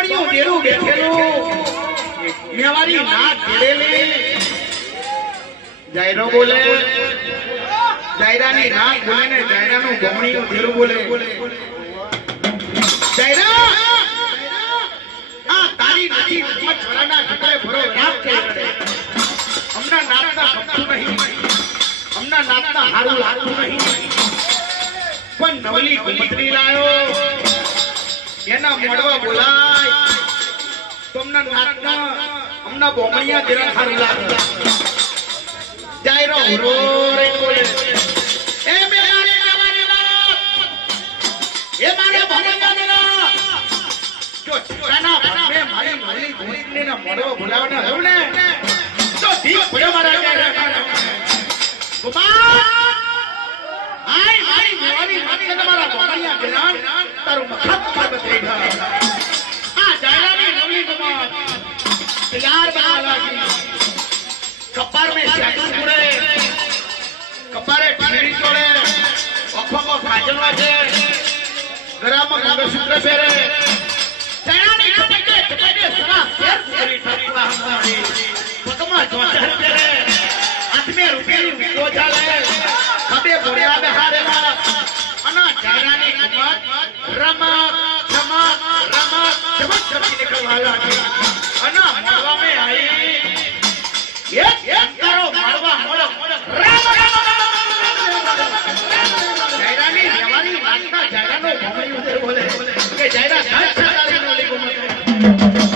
બમણિયું દેરું બેઠેલું મેવારી ના ઘેરેલી જાયરો બોલે જાયરાની ના બોલે ને જાયરાનું બમણિયું દેરું બોલે જાયરા આ તારી નદી છોરાના ઘટે ભરો રાત કે હમણાં નાચતા ગમતું નહીં હમણાં નાચતા હારું લાગતું નહીં પણ નવલી ઘુમટરી લાયો એના મોડવા બોલાય તમને નાચના હમણાં બોમણિયા દેરા હારું લાગે જાયરો હુરો રે બોલે એ મેલાને નવાને વાત એ મારે બોમણિયા દેરા જો કાના મે મારી નવલી ઘુમટરીના મોડવા બોલાવના હવ ને તો ઠીક પડ્યો મારા ગોપાલ આય મારી મોવાની માથે તમારા બોમણિયા દેરા તારું મખત પર બેઠા આ જાયરાની નવલી ગોપાલ तैयार बना कपार में शादी पूरे कपारे टीरी चोड़े आंखों को काजल वाजे गरा में मंगलसूत्र पहरे चैनानी चपटे सदा शेर करी ठकुआ हमारी पकमा जोचर पहरे हाथ में रुपये विको जाले खबे बोरिया बेहारे ला अना चैनानी कुमार रमा रमा रमा चमक चमक निकलवाला अना मड़वा में आई एक करो मड़वा मोड़ राम जयरानी जवानी माता जयरानो भमई उधर बोले के जयरा साथ साथ बोले